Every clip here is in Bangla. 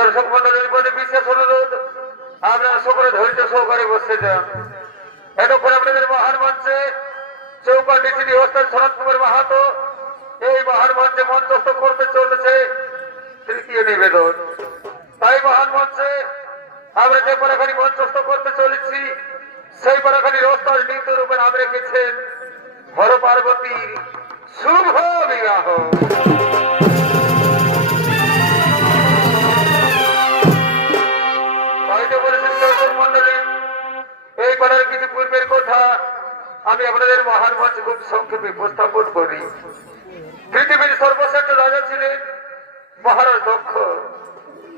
দর্শক মন্ডলীর প্রতি বিশেষ অনুরোধ, আপনারা সকলে ধৈর্য সহকারে বসে যান। এতক্ষণ আপনাদের মহান মঞ্চে চৌকা ডিসিডি হোস্টেল শরৎ কুমার মাহাতো এই মহান মঞ্চে মঞ্চস্থ করতে চলেছে তৃতীয় নিবেদন। তাই মহান মঞ্চে আমরা যে পরাখানি মঞ্চস্থ করতে চলেছি সেই পরাখানির ওস্তাদ নৃত্য রূপে নাম রেখেছেন হর পার্বতীর শুভ বিবাহ। এই পাড়ার কিছু পূর্বের কথা আমি আপনাদের মহান মঞ্চে খুব সংক্ষেপে উপস্থাপন করি। পৃথিবীর সর্বশ্রেষ্ঠ রাজা ছিলেন মহারাজ দক্ষ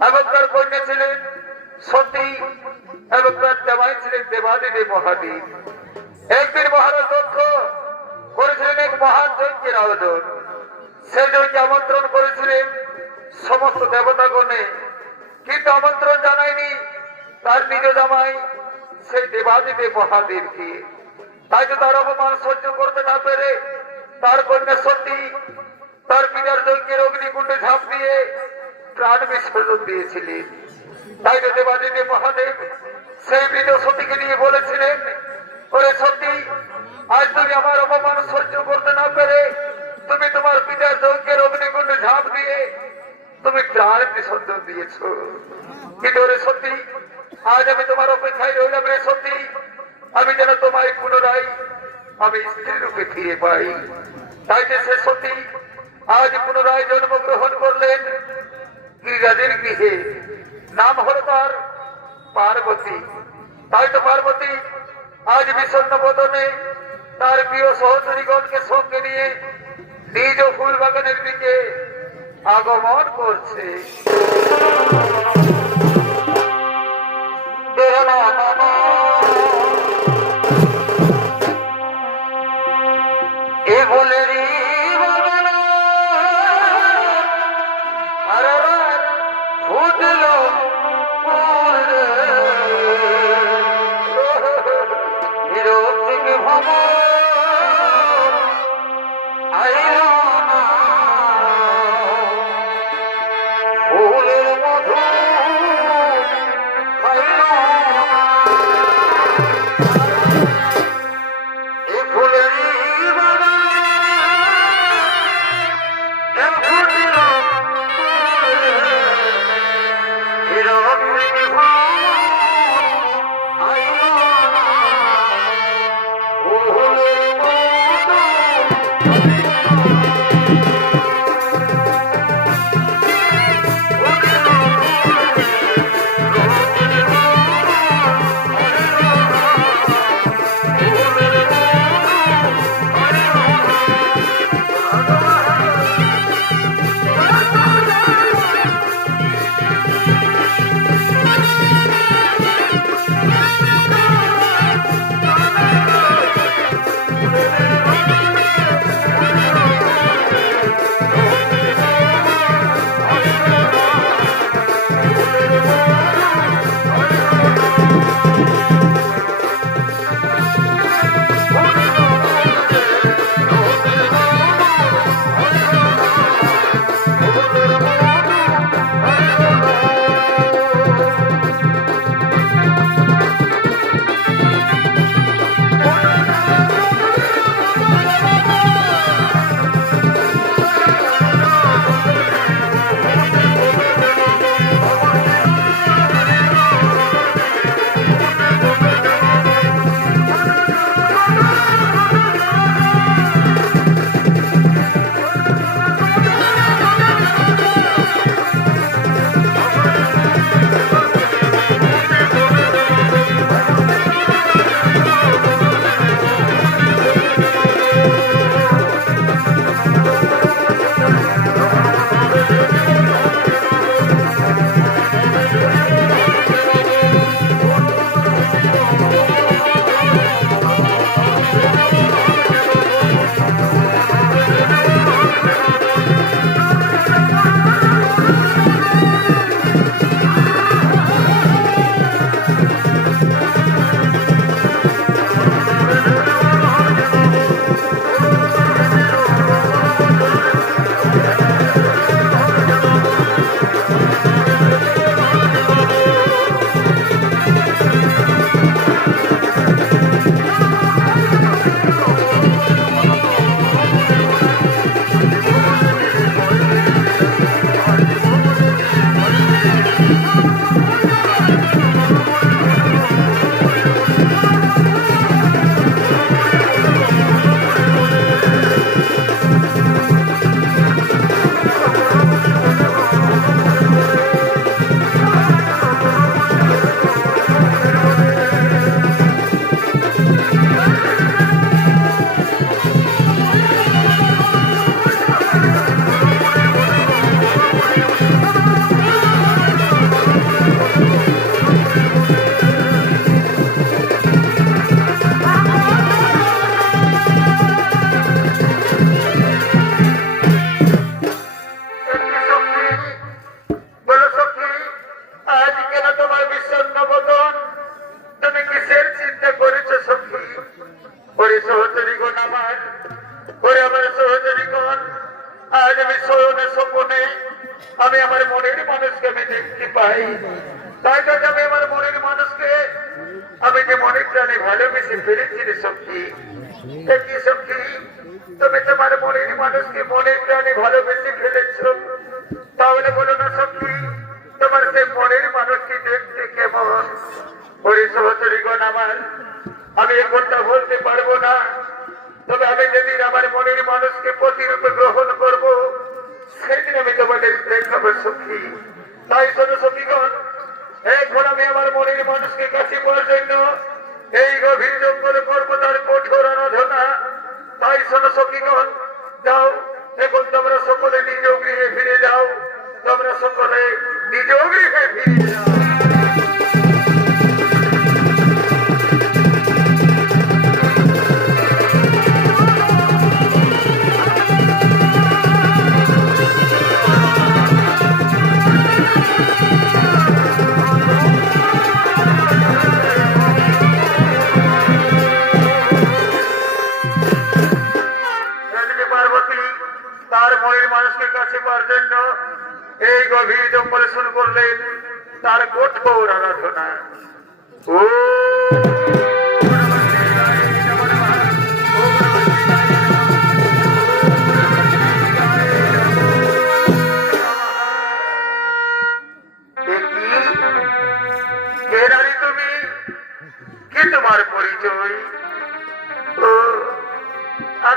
এবং তার কন্যা ছিলেন সতী এবং তার জামাই ছিলেন দেবাদিদেব মহাদেব। একদিন মহারাজ দক্ষ করেছিলেন এক মহান যজ্ঞের আয়োজন। সেই যজ্ঞে আমন্ত্রণ করেছিলেন সমস্ত দেবতাগণে, কিন্তু আমন্ত্রণ জানায়নি তার নিজ জামাই সেই দেবাদিদেব মহাদেবকে। তাই তো তার অপমান সহ্য করতে না পেরে তার কন্যা সতী তার পিতার যজ্ঞের অগ্নিকুণ্ডে ঝাঁপ দিয়ে প্রাণ বিসর্জন দিয়েছিলেন। তাই তো দেবাদিদেব মহাদেব সেই মৃত সতীকে নিয়ে বলেছিলেন, ওরে সতী, আজ তুমি আমার অপমান সহ্য করতে না পেরে তুমি তোমার পিতার যজ্ঞের অগ্নিকুণ্ডে ঝাঁপ দিয়ে তুমি প্রাণ বিসর্জন দিয়েছ। কিন্তু ওরে সতী, আজ আমি তোমার অপেক্ষায় রইলাম রে সতী, আমি যেন তোমায় পুনরায় আমি স্ত্রী রূপে ফিরে পাই। তাই যে সে সতী আজ পুনরায় জন্মগ্রহণ করলেন গিরিরাজের গৃহে। নাম হলো তার পার্বতী। তাই তো পার্বতী আজ বিষণ্ণ বদনে তার প্রিয় সহচরীগণকে সঙ্গে নিয়ে নিজ ফুল বাগানের দিকে আগমন করছে। ফুলের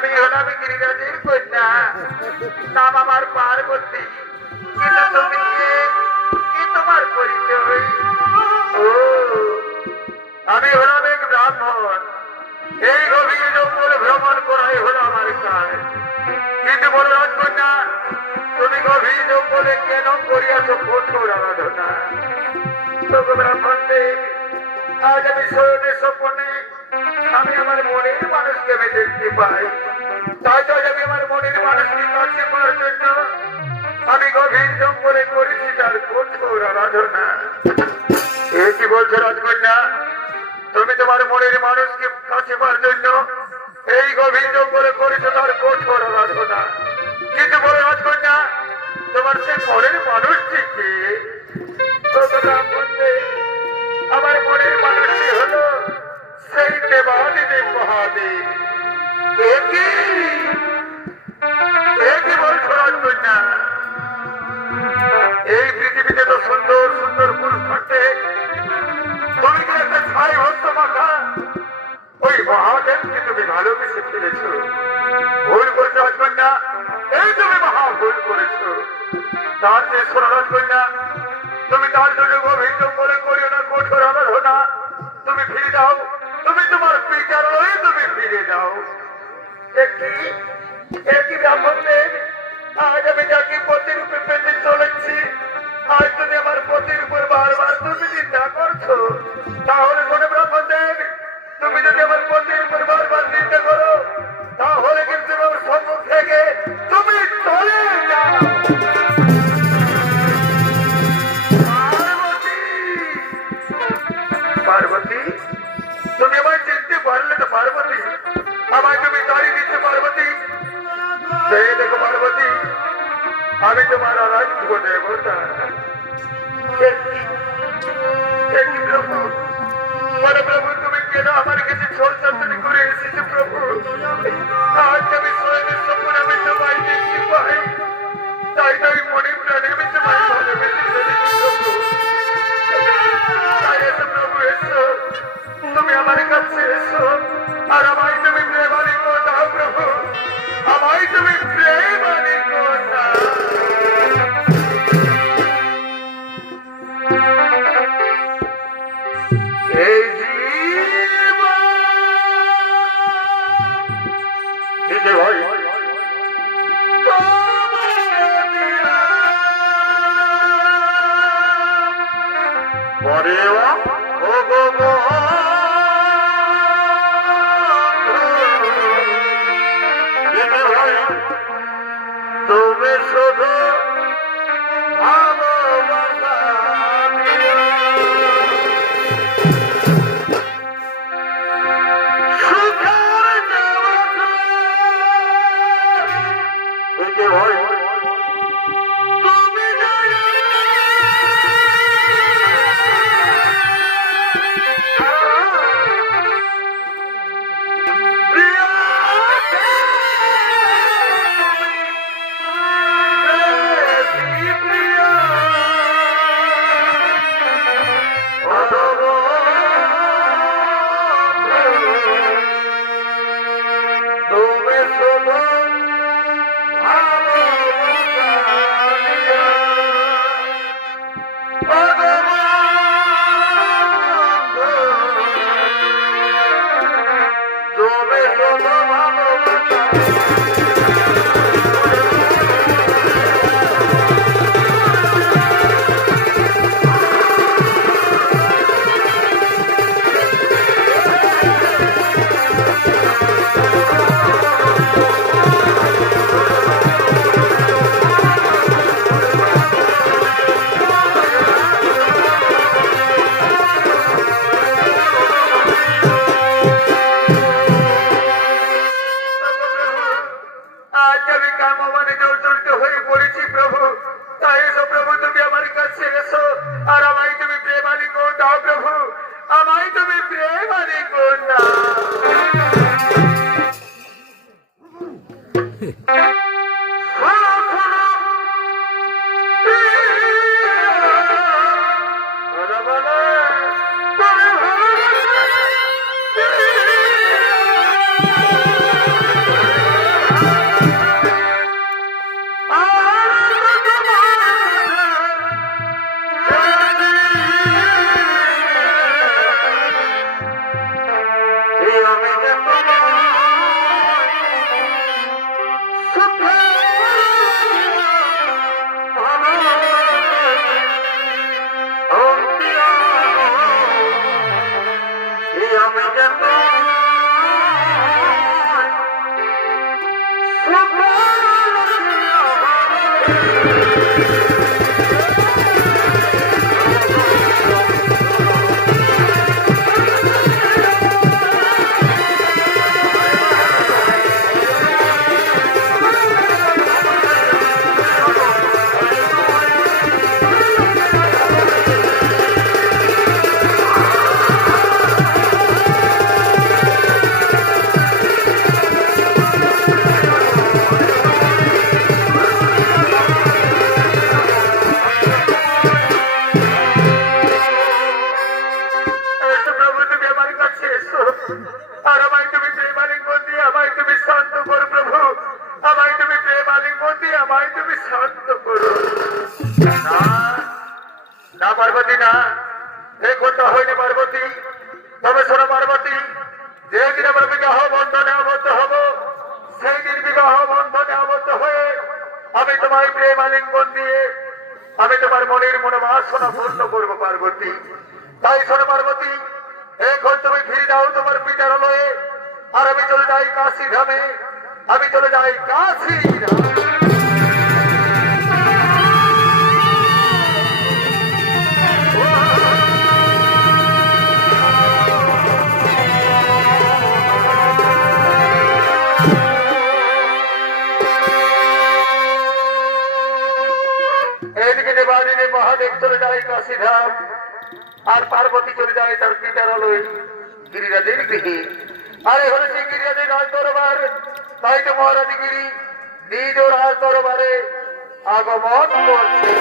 আমি হলাম গিরিরাজের কন্যা, নাম আমার পার্বতী। কিন্তু তুমি কে? কি তোমার পরিচয়? ও, আমি হলাম এক ব্রাহ্মণ। এই গভীর জঙ্গলে ভ্রমণ করাই হলো আমার কাজ। কিন্তু বলো রাজকন্যা, তুমি গভীর জঙ্গলে কেন করিয়াছ কঠোর আরাধনা? তবে ব্রাহ্মণ দেব, আজ আমি শয়নের স্বপ্নে আমি আমার মনের মানুষকে আমি দেখতে পাই। তাই তো আমি আমার মনের মানুষকে কাছে পাওয়ার জন্য আমি গভীর জঙ্গলে করেছি তার কঠোর আরাধনা। এ কি বলছো রাজকন্যা? তুমি তোমার মনের মানুষকে কাছে পাওয়ার জন্য এই গভীর জঙ্গলে করেছো তার কঠোর আরাধনা। কিন্তু বলো রাজকন্যা, তোমার সে মনের মানুষটি কি? আমার মনের মানুষটি হলো সেই দেবাদিদেব মহাদেব। একই বলছো রাজকন্যা? এই পৃথিবীতে তো সুন্দর সুন্দর পুরুষ থাকে, তুমি কি একটা ছাই হস্ত মাখা ওই মহাদেবকে তুমি ভালোবেসে ফেলেছো? ভুল করছো রাজকন্যা, এই তুমি মহা ভুল করেছো। তার যে শোনো রাজকন্যা, তুমি তার জন্য গভীর জঙ্গলে করিও না কঠোর আরাধনা। তুমি ফিরে যাও, তুমি তোমার বিচারই তুমি ফিরে যাও। একই ব্রাহ্মণ দেব, আজ আমি যাকে পতির উপরে পেতে চলেছি, আজ তুমি আমার পতির উপর বারবার তুমি চিন্তা করছো। তাহলে কোনো ব্রাহ্মণ দেব, তুমি যদি আমার পতির উপর বারবার চিন্তা করো, তাহলে কিন্তু আমার সম্মুখ থেকে তুমি চলে যাও। পার্বতী, তুমি আমায় চিনতে পারলে না? পার্বতী, আমায় তুমি দাঁড়িয়ে দিচ্ছ পার্বতী। দেখো পার্বতী, আমি তোমার আরাধ্য দেবতা। প্রভু, প্রভু, তুমি কেন আমার কাছে ছোড়চাতুরি করে এসেছো প্রভু? আজ আমি স্বয়নের স্বপ্ন আমি তোমায় দেখতে পাই, তাই তাই মনে প্রাণে আমি তোমায় ভালোবেসে ফেলেছি প্রভু। তাই এসো প্রভু, এসো, তুমি আমার কাছে এসো, আর আমায় তুমি প্রেমানি করে দাও প্রভু, আমায় তুমি প্রেমানি করে দাও। এই ভাই পরে ও গো তুমি শুধু ভালোবাসা শান্ত করুন। না না পার্বতী না, এই কথা হয়নি পার্বতী। তবে শোনো পার্বতী, যেদিন আমরা বিবাহ বন্ধনে আবদ্ধ হব, সেই দিন বিবাহ বন্ধনে আবদ্ধ হয়ে আমি তোমার প্রেম আলিঙ্গন দিয়ে আমি তোমার মনের মনোবাসনা পূর্ণ করবো পার্বতী। তাই শোনো পার্বতী, এখন তুমি ফিরে যাও তোমার পিতারালয়ে, আর আমি চলে যাই কাশী ধামে, আমি চলে যাই কাশী ধামে। এদিকে দেবাদিনে মহাদেব চলে যায় কাশী ধাম, আর পার্বতী চলে যায় তার পিতারালয়ে গিরিরাজের গৃহে। আর এ হলো সেই গিরিরাজের রাজ দরবার। তাই তো মহারাজ গিরি নিজ রাজ দরবারে আগমন করছে।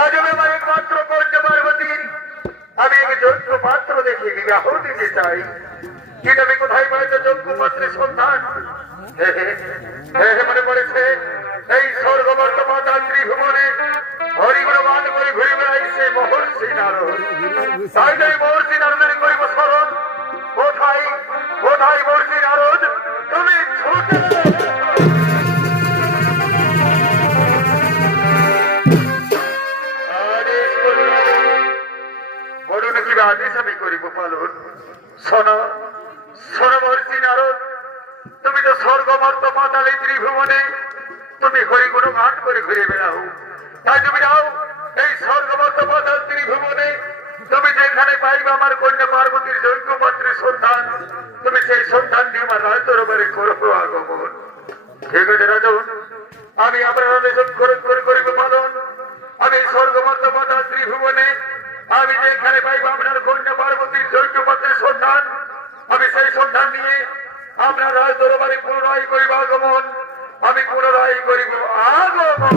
আজ আমি আমার একমাত্র কন্যা পার্বতীর আমি এক যোগ্য পাত্র দেখে বিবাহ দিতে চাই। কিন্তু আমি কোথায় পাইতে যোগ্য পাত্রের সন্ধান? মনে পড়েছে এই স্বর্গবর্ত মাতা ত্রিভুবনে হরিগুণবান করে ঘুরে বেড়াইছে মহর্ষি নারদ। তাই তাই মহর্ষি নারদের করিব স্মরণ। কোথায় কোথায় মহর্ষি নারদ? তুমি ছুটে আদেশ আমি করিব পালন। শোনো শোনো মহর্ষি নারদ, তুমি তো স্বর্গমর্ত পাতালে ত্রিভুবনে তুমি হরিগুণ গান করে ঘুরে বেড়াও। তাই তুমি যাও এই স্বর্গমর্ত পাতাল ত্রিভুবনে, তুমি যেখানে পাইবে আমার কন্যা পার্বতীর যোগ্য পাত্রের সন্ধান, তুমি সেই সন্ধান দিয়ে আমার রাজ দরবারে করবো আগমন। ঠিক আছে রাজন, আমি আপনার আদেশ করিব পালন। আমি স্বর্গমর্ত পাতাল ত্রিভুবনে আমি যেখানে পাইব আপনার কন্যা পার্বতীর যোগ্য পাত্রের সন্ধান, আমি সেই সন্ধান নিয়ে আপনার রাজ দরবারে পুনরায় করিব আগমন। আমি পুনরায় করিব আগমন।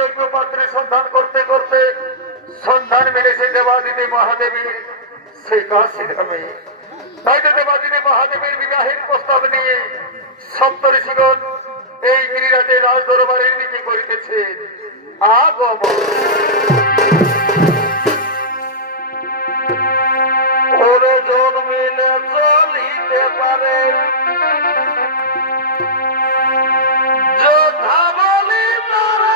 যোগ্য পাত্রের সন্ধান করতে করতে সন্ধান মিলেছে দেবাদিদেব মহাদেবীর সেই কাশী ধামে। তাই তো দেবাদিদেব মহাদেবের বিবাহের প্রস্তাব নিয়ে সপ্তঋষিগণ এই গিরিরাজের রাজ দরবারের দিকে করিতেছে আগমন। ওজন মিলে চলিতে পারে যোদ্ধা বলি তারা।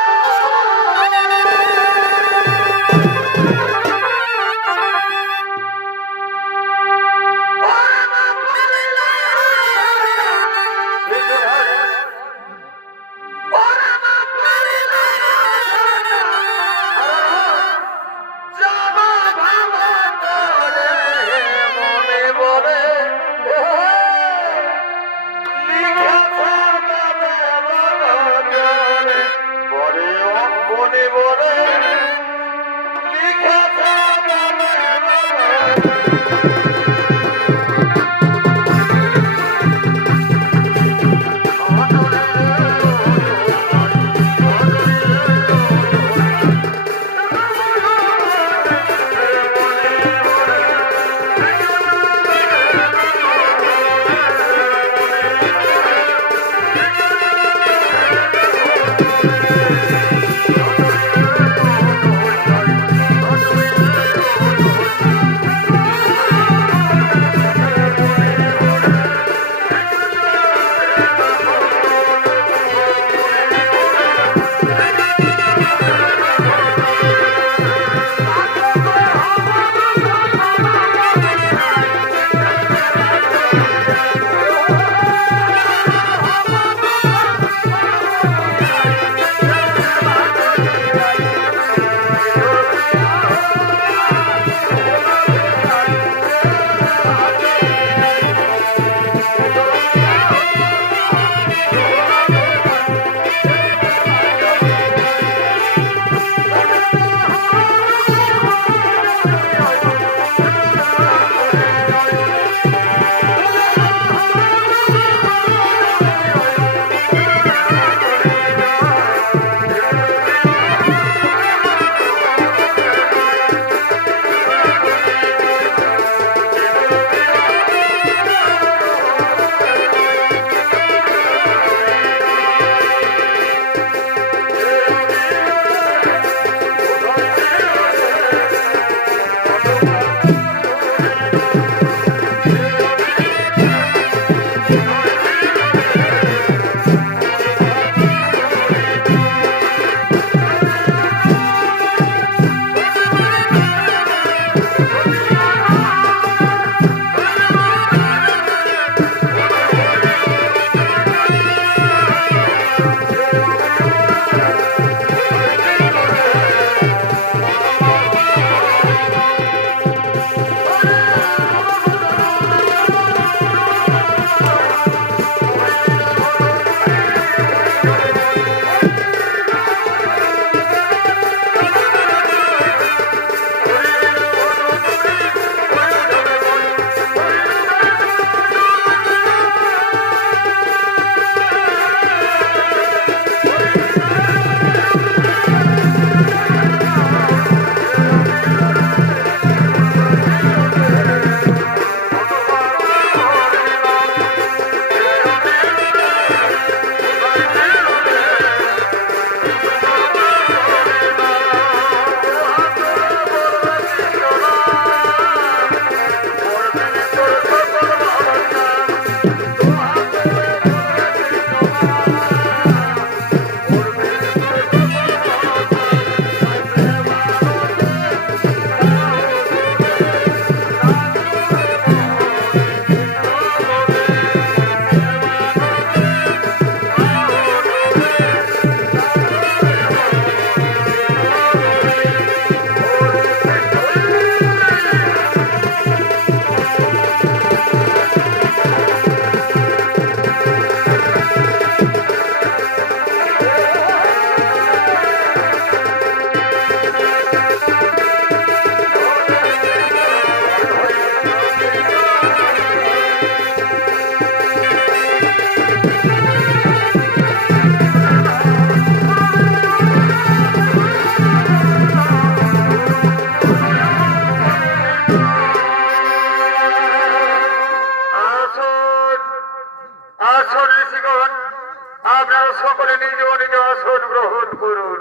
করুন।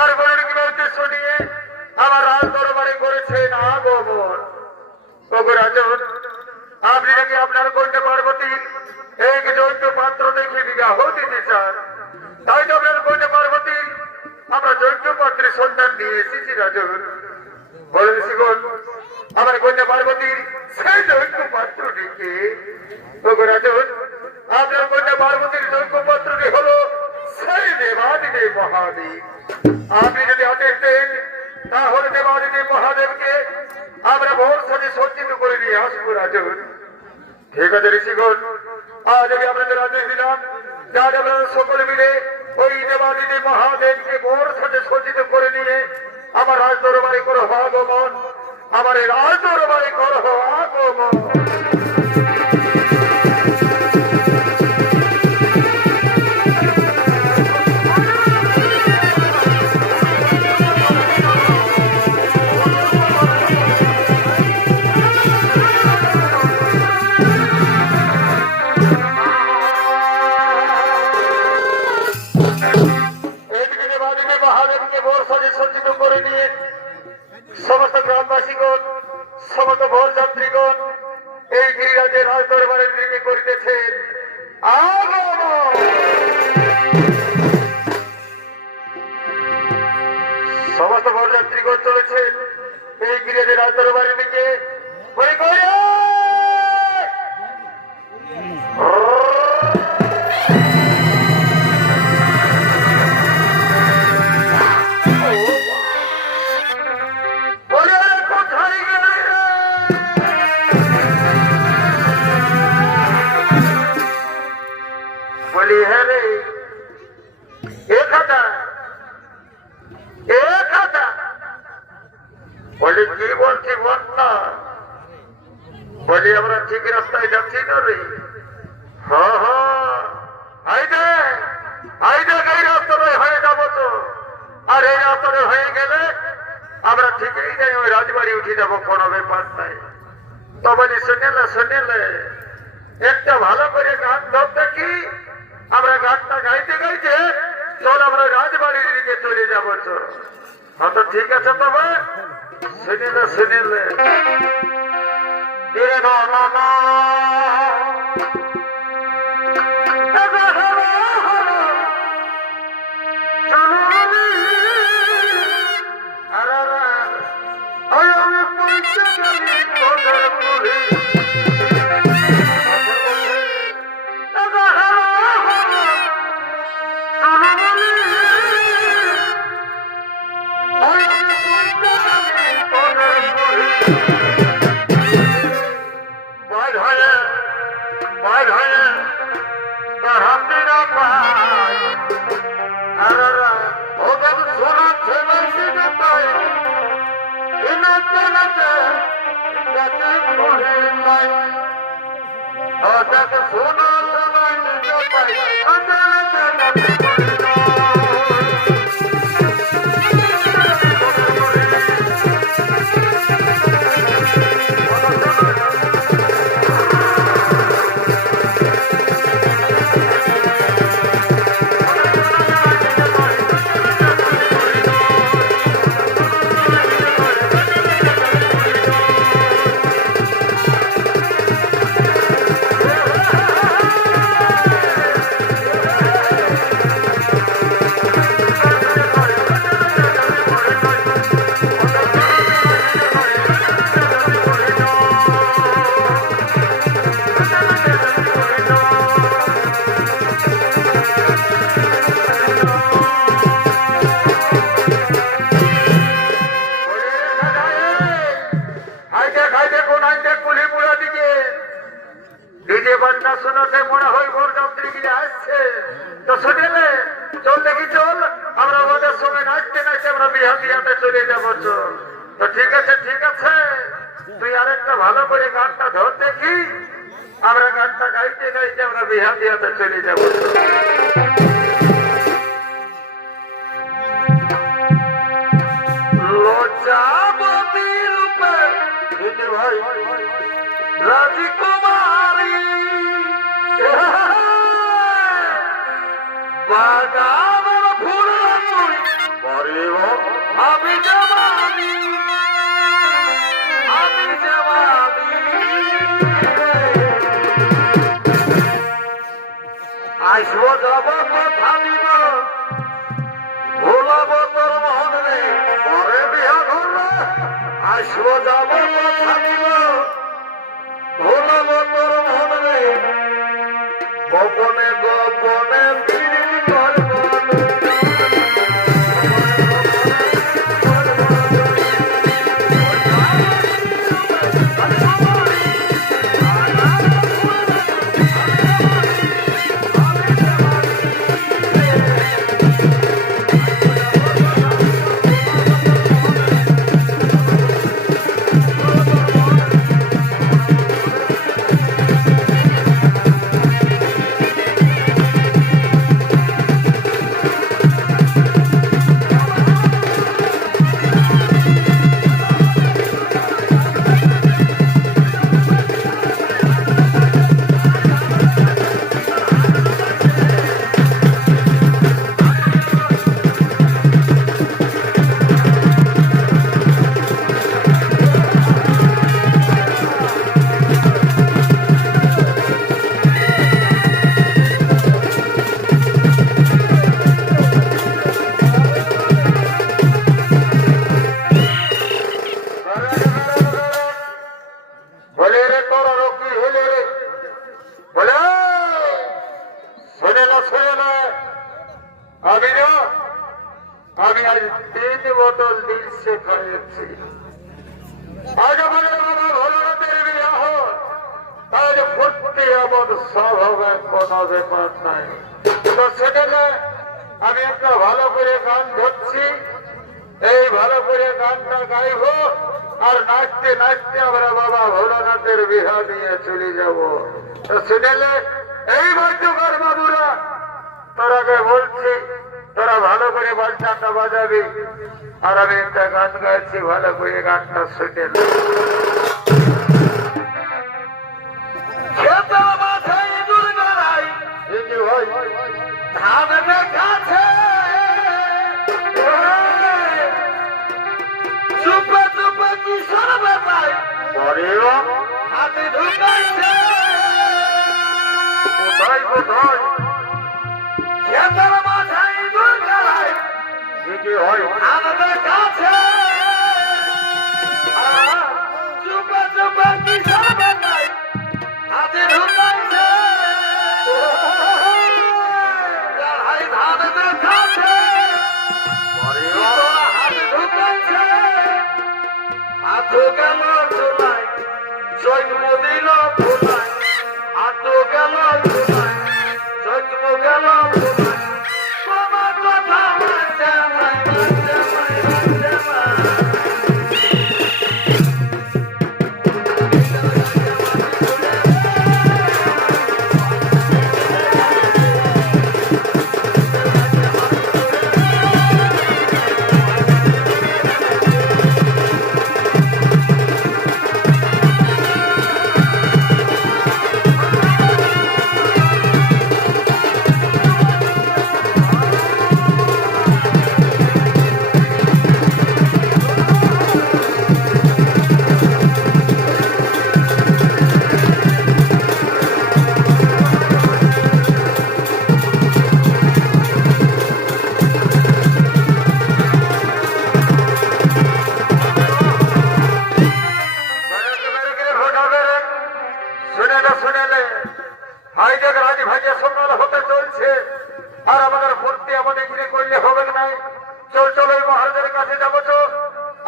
আর বলুন কিভাবে উদ্দেশ্য নিয়ে আমার রাজ দরবারে করেছেন আগমন। ওগো রাজন, আপনি নাকি আপনার কন্যা পার্বতীর এই দৈত্য পাত্র দেখে বিবাহ দিতে চান। তাই তো আপনার কন্যা পার্বতীর আমরা দৈত্য পাত্রের সন্ধান নিয়ে এসেছি রাজন। বলেন শিবন, আমার কন্যা পার্বতীর সেই দৈত্য পাত্রটিকে। ওগো রাজন, আপনার কন্যা পার্বতীর দৈত্য পাত্রটি হলো সেই দেবাদিদেব মহাদেব। আপনি যদি আদেশ দেন তাহলে দেবাদিদেব মহাদেবকে আমরা ভোর সাথে সজ্জিত করে নিয়ে আসবো রাজন। ঠিক আছে ঋষিগণ, আজ আমি আপনাদের আদেশ দিলাম, যার আপনারা সকলে মিলে ওই দেবাদিদেব মহাদেবকে ভোর সাথে সজ্জিত করে নিয়ে আমার রাজ দরবারে করো আগমন। আমার এই রাজ দরবারে করো আগমন। সমস্ত গ্রামবাসীগণ, সমস্ত ভোর যাত্রীগণ এই গিরিরাজের রাজ দরবারে নৃত্য করিতেছেন আগমন। সমস্ত ভোর যাত্রীগণ চলেছেন এই গিরিরাজের রাজ দরবারের দিকে। বলি হ্যাঁ রে, বলি কি বলছি বল না। বলি আমরা ঠিক রাস্তায় যাচ্ছি না রে। হ্যাঁ হ্যাঁ, এই দেখ এই রাস্তায় হয়ে যাবো তো। আর এই রাস্তায় হয়ে গেলে আমরা ঠিকই যাই ওই রাজবাড়ি উঠে যাবো, কোনো ব্যাপার নাই। তো বলি শুনেলে একটা ভালো করে গান ধর দেখি। আমরা গানটা গাইতে গাইতে চল আমরা রাজবাড়ির দিকে চলে যাবো। চল হয়তো ঠিক আছে, তবে শুনেলে শোনাতে মনে হয় ভোর যাত্রী গিয়ে আসছে। তো শুনেলে চল দেখি, চল আমরা আমাদের সঙ্গে নাচতে নাচতে আমরা বিহাতে চলে যাবো। চল তো ঠিক আছে, তুই আরেকটা ভালো করে গানটা ধর দেখি। আমরা গানটা গাইতে গাইতে আমরা বিহাতে চলে যাবো। লজ্জাবতী রূপে রাজকুমারী বাগান ফুল আমি জমানি, আমি জমানি, আসবো যাব কথা দিব, ভুলাবো তোর মন রে, পরে বিয়া ধরবে। আসবো যাব কথা দিব, ভুলাবো তোর মন রে, গোপনে গোপনে বিড়ি করব। আমি আজ 3 বোতল দিল সে খাইছি। আজ আমাদের বাবা ভোলানাথের বিবাহ, আজ ফুটতে আমার সব হবে, কোনো ব্যাপার নাই। তো সেখানে আমি একটা ভালো করে গান ধরছি, এই ভালো করে গানটা গাইব, আর নাচতে নাচতে আমরা বাবা ভোলানাথের বিবাহ নিয়ে চলে যাব। তো শুনেলে এই বাদ্যকার বাবুরা, তোরাকে বলছি তোরা ভালো করে বাজনাটা বাজাবি, আর আমি একটা গান গাইছি, ভালো করে গানটা শুনে নে। চুপে চুপে কি সরবে তাই হাতে ঢুকাইছে, কোথায় কোথায় খেতার মাথায় ইঁদুর গালায়, কি হয় আমাদের কাছে। চুপে চুপে কি সরবে তাই হাতে ঢুকাইছে, হাতে কাছে হাতে ঢুকাইছে। হাত গেল চুলাই, জন্ম দিল ভুলাই, হাত গেল চুলাই, জন্ম গেল ভুলাই, তোমার কথা মানছে নাই, মানছে নাই, মানছে নাই। আর আমাদের ভর্তি আমাদের ঘিরে করলে হবে না। চল চল ওই মহারাজের কাছে যাবো,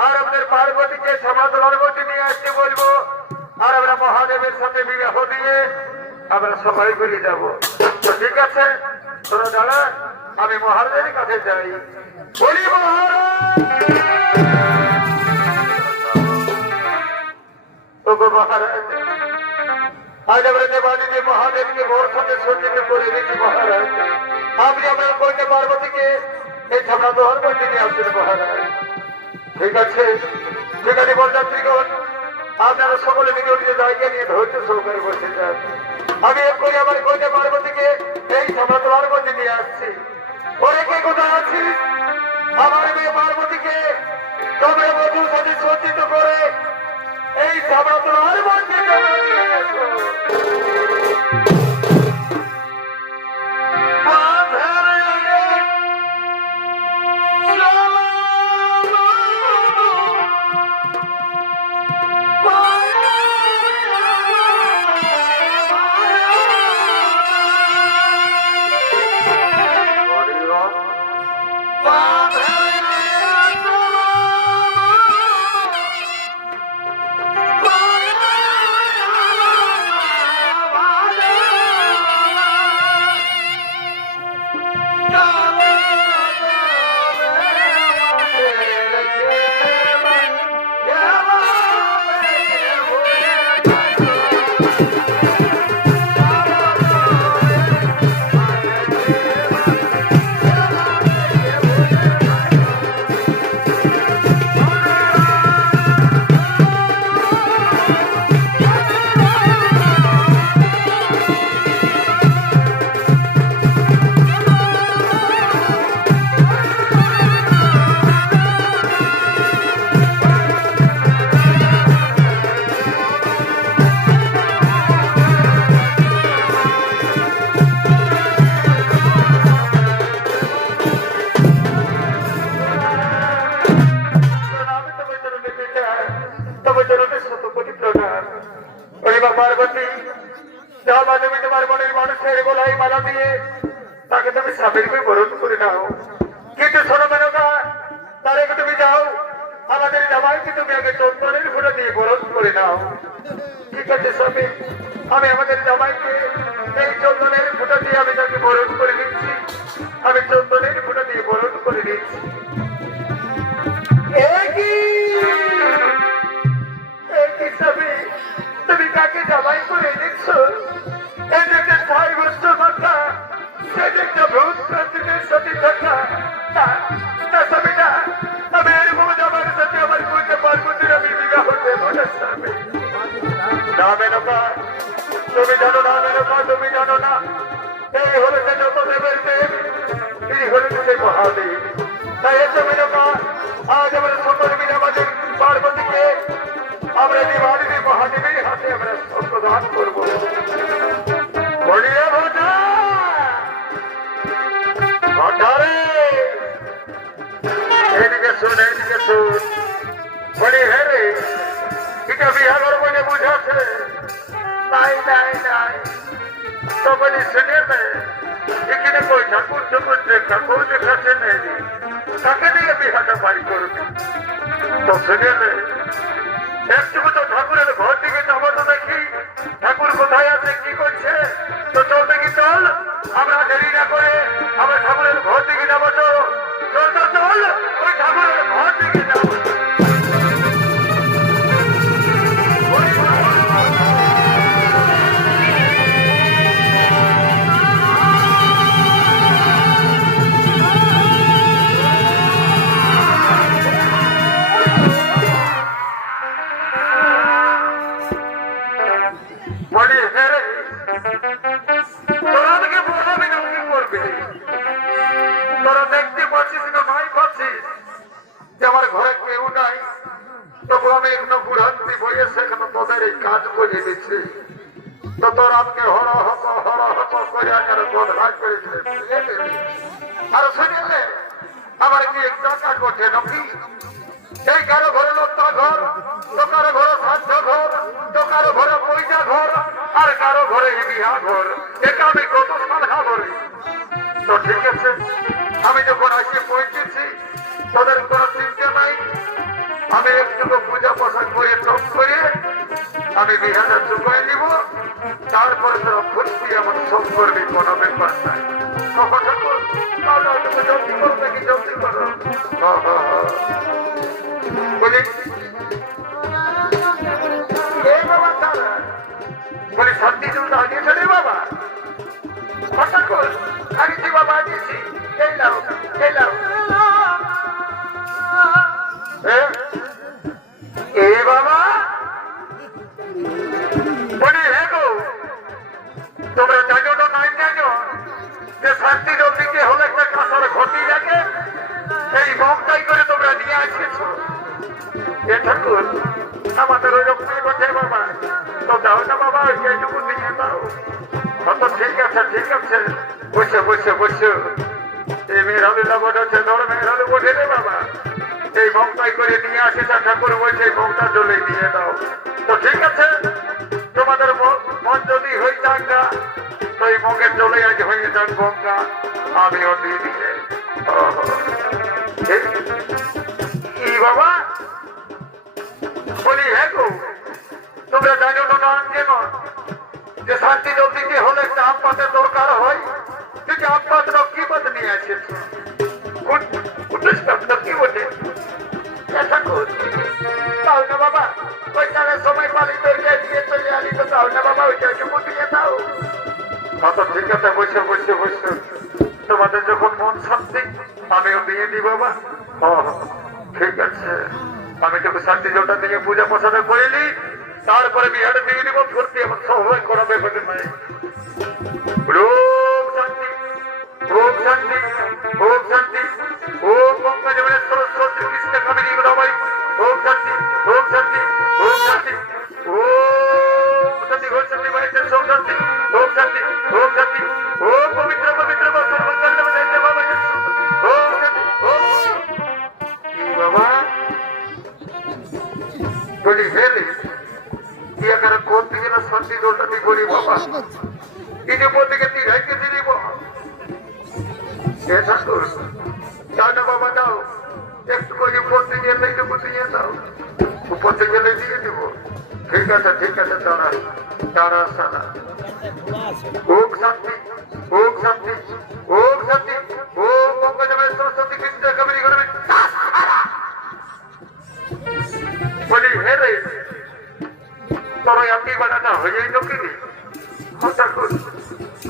আর আমাদের পার্বতীকে শ্যামা পার্বতী নিয়ে আসতে বলবো, আর আমরা মহাদেবের সাথে বিবাহ দিয়ে আমরা সবাই মিলে যাবো। ঠিক আছে, তোরা দাঁড়া, আমি মহারাজের কাছে যাই। বলি মহারাজ, আজ আমরা দেবাদিদেব মহাদেবকে মোর সাথে সজ্জিত করে দিচ্ছি মহারাজ। আপনি আমরা কইতে পার্বতীকে এই ছাপড়া দোহর মধ্যে নিয়ে আসছেন মহারাজ। ঠিক আছে, ঠিক আছে বরযাত্রীগণ, আপনারা সকলে মিলে নিজের জায়গা নিয়ে ধৈর্য সহকারে বসে যান। আমি এক্ষুনি আমার কইতে পার্বতীকে এই ছাপড়া দোহর মধ্যে নিয়ে আসছি। ওরে কে কোথায় আছিস? আমার মেয়ে পার্বতীকে তোমরা বধূ সাথে সজ্জিত করে এই সাবরাতলার মধ্যে তোমরা নিয়ে গেছো। পার্বতী যার মাধ্যমে তোমার মনের মানুষের গলায় মালা দিয়ে তাকে তুমি স্বামীর বরণ করে নাও। কিন্তু শোনো মেনকা, তার আগে তুমি যাও আমাদের জামাইকে তুমি আগে চন্দনের ফোঁটা দিয়ে বরণ করে নাও। ঠিক আছে স্বামী, আমি আমাদের জামাইকে এই চন্দনের ফোঁটা দিয়ে আমি তাকে বরণ করে দিচ্ছি। আমি চন্দনের ফোঁটা দিয়ে বরণ করে দিচ্ছি। স্বামী, তুমি কাকে জামাই করে দিচ্ছ? এই যে একটা ৬ বছর মাথা, সে যে একটা ভূত প্রাচীনের সাথে থাকা না স্বামী না, আমি এরকম জামার সাথে আমার বুঝতে পারবো যে আমি বিবাহ দেব না স্বামী। না মেনকা, তুমি জানো না মেনকা, তুমি জানো না এই হলো যে জগদেবের দেব, তিনি হলেন সেই মহাদেব। তাই এসে মেনকা, আজ আমরা সকলে মিলে আমাদের পার্বতীকে আমরা দিবাড়িতে মহাদেবের হাতে আমরা প্রদান করবো। বলিয়া ভোটা ভটারে এদিকে শুন, এদিকে শুন। বলি হ্যাঁ রে, এটা বিহা করবো বলে বুঝাচ্ছে? নাই নাই নাই, তো বলি শুনে নে, এখানে কই ঠাকুর ঠাকুর ঠাকুর দেখাচ্ছে নেই, তাকে দিয়ে বিহাটা বাড়ি করবে। তো শুনে নে, একটুকু তো ঠাকুরের ঘর দিকে যাবো তো দেখি ঠাকুর কোথায় আছে, কি করছে। তো চল দেখি, চল, আমরা দেরি না করে আমরা ঠাকুরের ঘর দিকে যাবো। তো চল তো চল, ওই ঠাকুরের ঘর দিকে যাবো। তোরা দেখতে পাচ্ছিস না, ভাই পাচ্ছিস যে আমার ঘরে কেউ নাই, তবু আমি এখনো বুড়ান্তি বয়সে এখনো তোদের এই কাজ করে দিচ্ছি। তো তোর আমাকে হর করে আকার বদহার করেছে। আর শুনিলে আমার কি এক টাকা করছে নাকি? এই কারো ঘরে লত্তা ঘর, তো কারো ঘরে সাধ্য ঘর, তো কারো ঘরে পয়সা ঘর, আর কারো ঘরে বিহা ঘর। এটা আমি কত সাধা করি। তো ঠিক আছে, আমি যখন আসে পৌঁছেছি তোদের কোনো চিন্তা নাই। আমি একটু পূজা পোষণ করে চোখ করে আমি বিহাটা চুকাই নিব, তারপরে তোরা খুশি আমার সব করবি, কোনো ব্যাপার নাই। কখন ঠাকুর তুমি জলদি করো নাকি? জলদি করো। বলি বাবা তারা বলি শান্তি তুমি আগিয়েছে রে বাবা? ঠাকুর আগেছি বাবা, আগেছি। এই লাও, এই লাও। এ বাবা বলি হ্যাঁ গো, তোমরা জানো না নাই জানো যে শান্তি নদীকে হলে একটা কাঁসার ঘটি লাগে? এই এ ঠাকুর আমাদের ওই রকমই বটে বাবা, তো দাও না বাবা এইটুকু দিয়ে দাও। তো ঠিক আছে ঠিক আছে, বসে বসে বসে এই মেয়ের হলে লবণ হচ্ছে, ধর মেয়ের হলে বসে রে বাবা, এই মমতাই করে নিয়ে আসিস ঠাকুর বলছে এই মমতা জলে দিয়ে দাও। তো ঠিক আছে, তোমাদের মন যদি হয়ে যাক না, তো এই মগের জলে আজ হয়ে যাক গঙ্গা, আমিও দিয়ে দিয়ে কি বাবা বলি। হ্যাঁ গো, তোমরা জানো না কেন যে শান্তি জল দিতে হলে একটা আম পাতের দরকার হয়? তুই আম পাত্র কি পথ নিয়ে আসিস? কি বটে তাও না বাবা, ওই তারা সময় পালি তৈরি দিয়ে চলে আলি, তো তাও না বাবা ওইটা চুপু দিয়ে দাও। ঠিক আছে, বসে বসে বসে তোমাদের যখন মন শান্তি আমিও দিয়ে দিই বাবা। ঠিক আছে, আমি তোকে শান্তি জলটা দিয়ে পূজা মশাটা করে নিই, তারপরে বিহারে দিয়ে দিব। ভর্তি আমার সবাই করাবে বলে মানে শান্তি, ওম শান্তি, ওম শান্তি, ওম গঙ্গা যমুনা সরস্বতী কৃষ্ণ কামিনী গোদাবরী, ওম শান্তি, ওম শান্তি, ওম শান্তি, ওম শান্তি, ওম শান্তি, মায়ের সোম শান্তি, ওম শান্তি, ওম শান্তি, ওম পবিত্র পবিত্র সর্বমঙ্গল জয় বাবা, ওম শান্তি, ওম কি বাবা বলি হেলে কি আকার কোন দিকে না শান্তি জলটা তুই বলি বাবা, এই যে উপর দিকে তুই রাইতে দিলি বাবা। ঠাকুর যাও না বাবা, দাও একটু করে উপর থেকে এইটুকু দিয়ে দাও, উপর থেকে দিয়ে দিব। ঠিক আছে ঠিক আছে, দাঁড়া দাঁড়া সারা। ওম শান্তি, ওম শান্তি, ওম শান্তি, ওম গঙ্গা যমুনা সরস্বতী কৃষ্ণ কামিনী গোদাবরী বলি হে রে, তোর ওই আপনি বানাটা হয়ে যাইল কি ঠাকুর?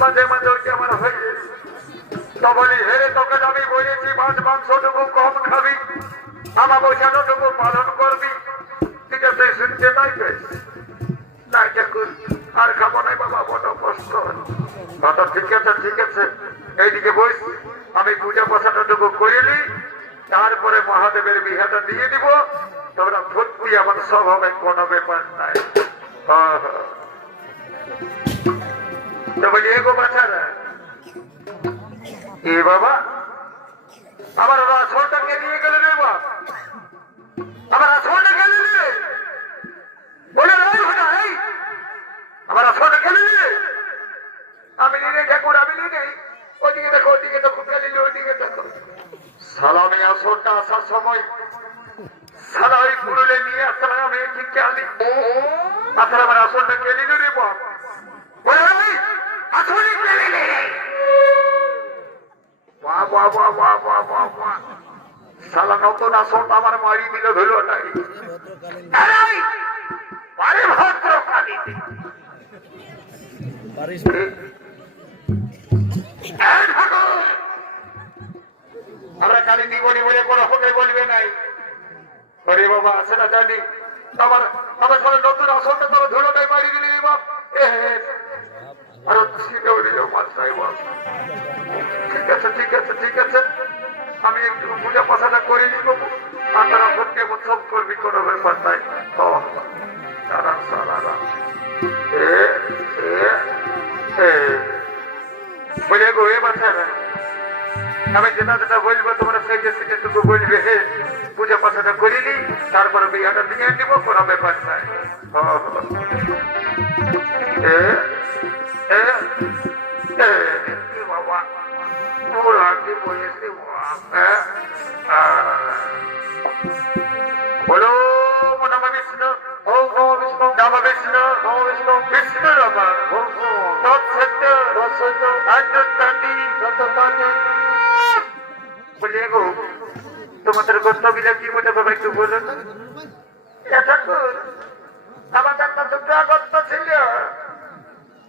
মাঝে মাঝে ওইটা আমার হয়ে তো বলি হেরে, তোকে আমি বলেছি মাছ মাংসটুকু কম খাবি, আমার বৈশাখটুকু পালন করবি, ঠিক আছে? শুনতে নাই না ঠাকুর, আর খাবো নাই বাবা, বড় কষ্ট। ঠিক আছে ঠিক আছে, এইদিকে বস, আমি পূজা পশাটাটুকু করিলি, তারপরে মহাদেবের বিহাটা দিয়ে দিব। তোমরা ভর্তি আমার সব হবে, কোনো ব্যাপার নাই। তো বলি এগো বাচ্চারা, এ বাবা আমার আসলটাকে নিয়ে গেলে রে বাবা, আমার আসলটা গেলে রে বলে আমার আসলটা গেলে রে, আমি নিয়ে ঠাকুর আমি নিয়ে নেই। ওইদিকে দেখো, ওইদিকে দেখো, গেলিলে ওইদিকে দেখো। সালামে আসলটা আসার সময় সালা ওই পুরুলে নিয়ে আসলাম, আমি ঠিক আনি আসলে আমার আসলটা গেলিল রে বাবা, বলে আসলে গেলিলে সালা নতুন আসলটা আমার মারি দিল, ধরল নাই আমরা কালি নিবনি বলে কোনো হোকে বলবে নাই। আরে বাবা আছে না জানি, আমার আমার সাথে নতুন আসলটা তোর ধুলোটাই মারি দিলি বাপ। আর মাত্রাই বাপ। ঠিক আছে ঠিক আছে ঠিক আছে, আমি একটু পূজা পাশাটা করে নিব, আর তারা ভর্তি উৎসব করবি, কোনো ব্যাপার নাই। বলে গো এ বাচ্চারা, আমি যেটা যেটা বলবো তোমরা সেই সেটুকু বলবে, পূজা পাশাটা করিনি, তারপরে বিয়াটা দিয়ে দিব, কোনো ব্যাপার নাই। বাবা বলো নম বিষ্ণু, ওম নম বিষ্ণু, নম বিষ্ণু, নম বিষ্ণু, বিষ্ণু রমা তৎসত্য তৎসত্য আত্মতাতি তৎতাতি। বলি গো তোমাদের গন্তব্যটা কি মনে বাবা একটু বলো না। ঠাকুর আমাদের তো দুটো গন্ত ছিল,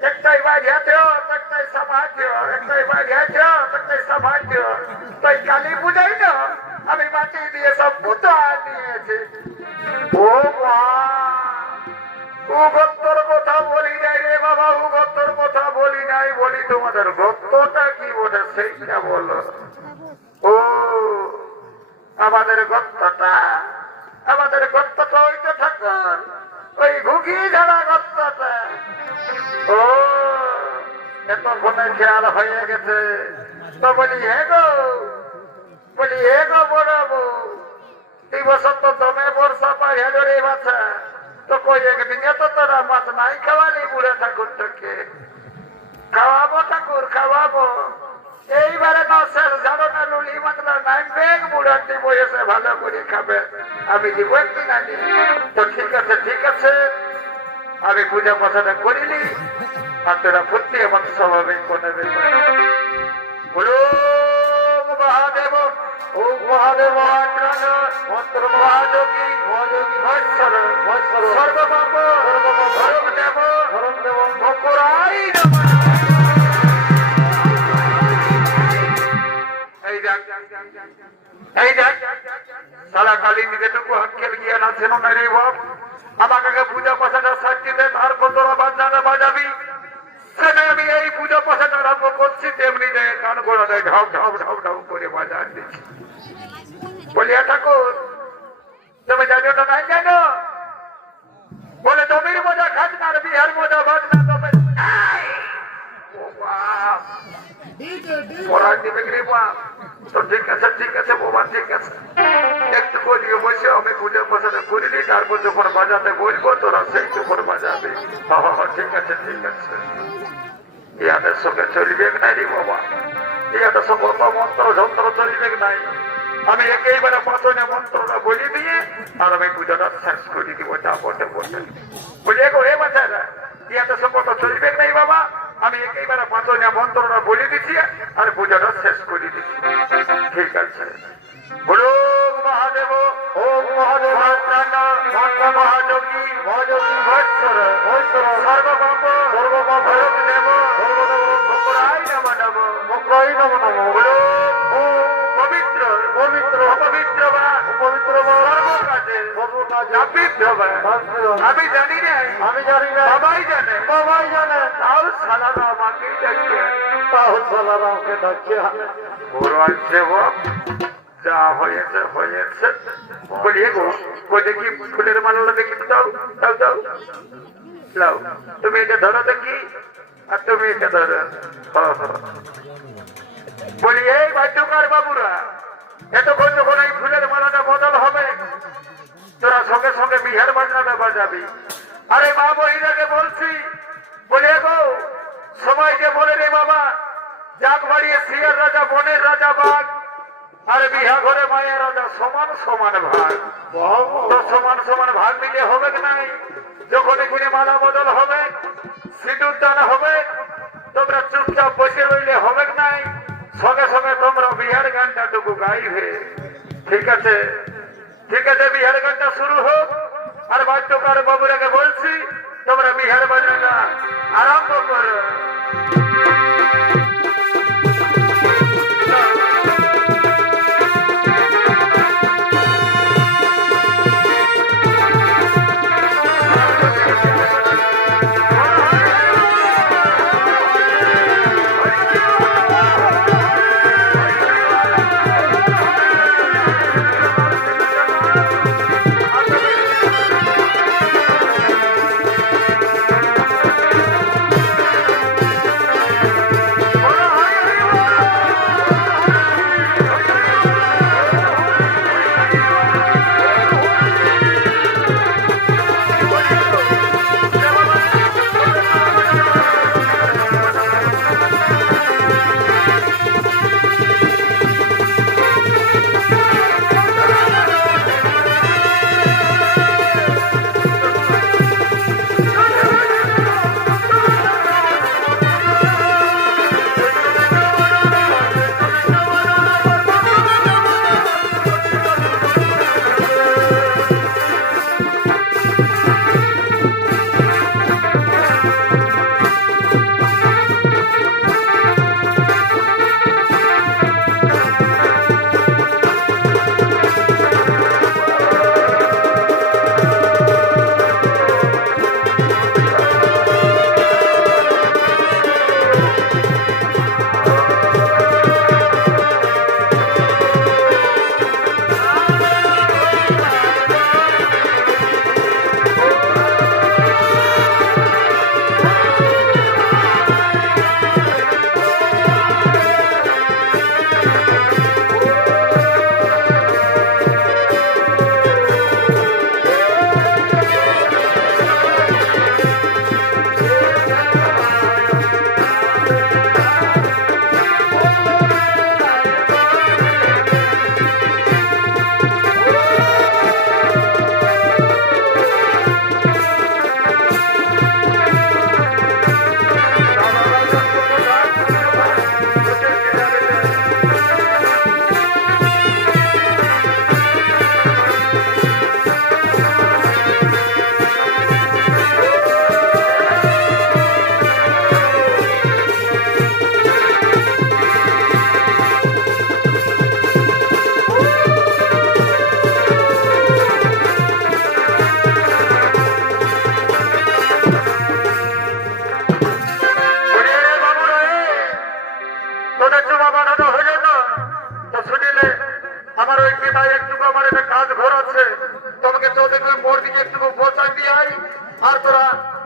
একটাই বাড়িয়াতে, একটাই সমাজ, একটাই বাড়িয়াতে, একটাই সমাজ। তাই কালী পূজাই না আমি মাটি দিয়ে সব পুজো নিয়েছি। ও মা, ও গত্তর কথা বলি নাই রে বাবা, ও গত্তর কথা বলি নাই, বলি তোমাদের গত্তটা কি বলে সেইটা বলো। ও আমাদের গত্তটা আমাদের গর্তটা ওইটা ঠাকুর, ওই ঘুগি ঝাড়া গর্তটা। ও এতক্ষণে খেয়াল হয়ে গেছে। তো বলি হে গো, বলি হে গো বড়াবো, এই বছর তো দমে বর্ষা পাই হেলো রে বাছা, তো কই একদিনে তো তোরা মাছ নাই খাওয়ালি বুড়া ঠাকুরটাকে। খাওয়াবো ঠাকুর খাওয়াবো, এইবারে না শেষ ঝাড়ো না লুলি মাতলা নাই বেগ বুড়াটি বয়সে ভালো করে খাবে, আমি দিব একদিন আনি। তো ঠিক আছে ঠিক আছে, আমি পূজা পাশাটা করিনি, আর তোরা ফুটতে আমার স্বাভাবিক করে দেবে। বলো মহাদেব, ও মহাদেব মন্ত্র মহাযোগী মহাযোগী মহেশ্বর মহেশ্বর সর্বপাপ ধরম দেব ধরম দেব মকরাই নমঃ। এই দেখ সারা কালী নিজেটুকু হাক্কেল গিয়ে না ছিল না রে বাপ। আমাকে পূজা পাশাটা সাক্ষী দে, তারপর তোরা বাজানা বাজাবি। সেটা আমি এই পূজা পাশাটা আরম্ভ করছি, তেমনি দেয় গান গোড়া দেয় ঢাউ ঢাউ ঢাউ ঢাউ করে বাজার দিচ্ছি। বলি ঠাকুর তুমি জানো না নাই জানো? বলে জমির মজা খাস না আর বিহার মজা ভাগ না তবে পড়ার দিবে রে বাপ। তো ঠিক আছে বাবা ঠিক আছে, একটু করিয়ে বসে আমি পূজা পাশাটা করিনি, তারপর যখন বাজাতে বলবো তোরা সেই যখন বাজাবে। ঠিক আছে ঠিক আছে, ইয়াদের সঙ্গে চলবে নাই রে বাবা, ইয়াদের সঙ্গে অত মন্ত্র যন্ত্র চলবে নাই। আমি একেবারে পাঁচনে মন্ত্রটা বলে দিয়ে আর আমি পূজাটা শেষ করে দিব। যা বটে বটে বলি গো এ বাচ্চারা, ইয়াদের সঙ্গে অত চলবে নাই বাবা, আমি একেবারে পাঁচনে মন্ত্রটা বলে দিচ্ছি আর পূজাটা শেষ করে দিচ্ছি। ঠিক আছে বলো মহাদেব, ও মহাদেব মন্ত্র মহাযোগী মহাযোগী মহেশ্বর মহেশ্বর সর্বপাপ সর্বপাপ ধরম দেব ধর্ম দেব মকরাই নমঃ নমঃ মকরাই নমঃ নমঃ। বলো ও পবিত্র পবিত্র অপবিত্র বা অপবিত্র বা সর্বকাজে সর্বকাজে অপবিত্র বা আমি জানি না, আমি জানি না, সবাই জানে সবাই জানে, তাও সালারা আমাকে ডাকে, তাও সালারা আমাকে ডাকে। বড় আছে বাপ, যা হয়েছে হয়েছে। বলি গো কই দেখি ফুলের মালাটা দেখি তো, দাও দাও দাও লাও, তুমি এটা ধরো দেখি আর তুমি এটা ধরো। বলি এই বাদ্যকার বাবুরা, এতক্ষণ যখন এই ফুলের মালাটা বদল হবে তোরা সঙ্গে সঙ্গে বিহার বাজনাটা বাজাবি। আরে মা বহিরাকে বলছি, বলি গো সবাইকে বলে রে বাবা, যাক বাড়িয়ে শিয়ার রাজা বনের রাজা বাঘ আর বিহা ঘরে মায়ের রাজা সমান সমান ভাগ। তো সমান সমান ভাগ মিলে হবে নাই, যখন এখানে মালা বদল হবে সিঁদুর দান হবে, তোমরা চুপচাপ বসে রইলে হবে নাই, সঙ্গে সঙ্গে তোমরা বিহার গানটাটুকু গাইবে। ঠিক আছে ঠিক আছে, বিহার গানটা শুরু হোক। আর বাদ্যকার বাবুরাকে বলছি তোমরা বিহার বাজনাটা আরম্ভ করো।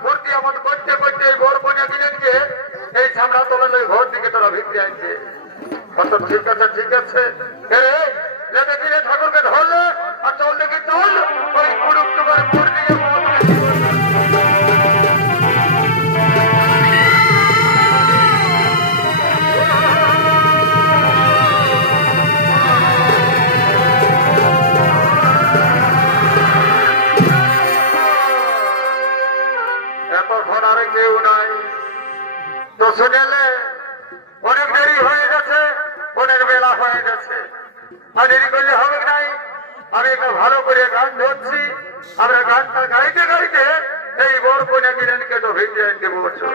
ফুর্তি আমোদ করতে করতে এই বড় কন্যা দিলেনকে এই ছামড়া তলার ঘর দিকে তোরা ভিত্তি আনছে। কত ঠিক আছে ঠিক আছে। লেগে দিলে ঠাকুরকে ধরলে আর চল দেখি চল ওই কুড়ুক তোমার মুড় দিয়ে এতক্ষণ আরে কেউ নাই তো শুনেলে অনেক দেরি হয়ে গেছে, অনেক বেলা হয়ে গেছে। আর দেরি করলে হবে নাই। আমি একটু ভালো করে গান ধরছি, আমরা গানটা গাইতে গাইতে এই বর কন্যা কিরণকে তো ভেঙে আনতে বলছো।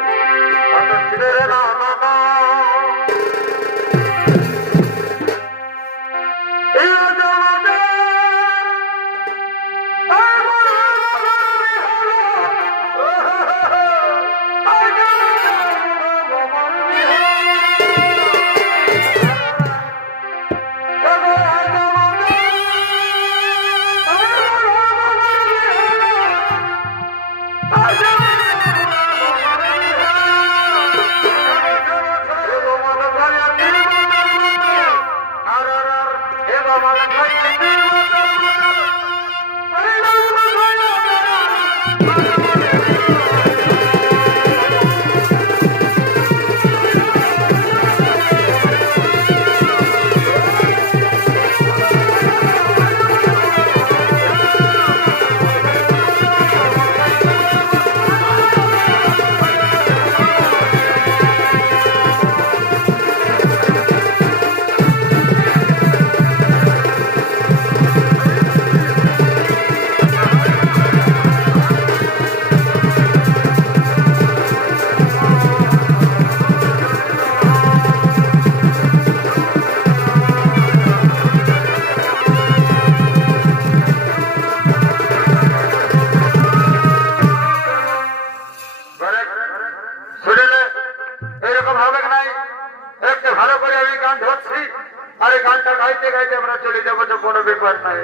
গাইতে গাইতে আমরা চলে যাবো, তো কোনো ব্যাপার নাই।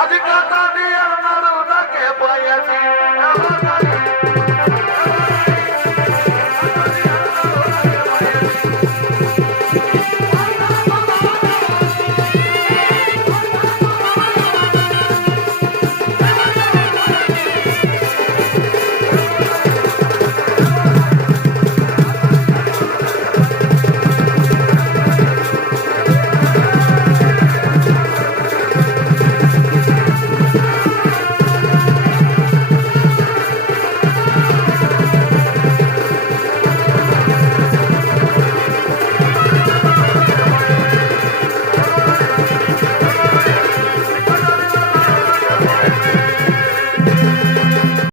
আজ কথা দিয়ে আমার পাইয়াছি।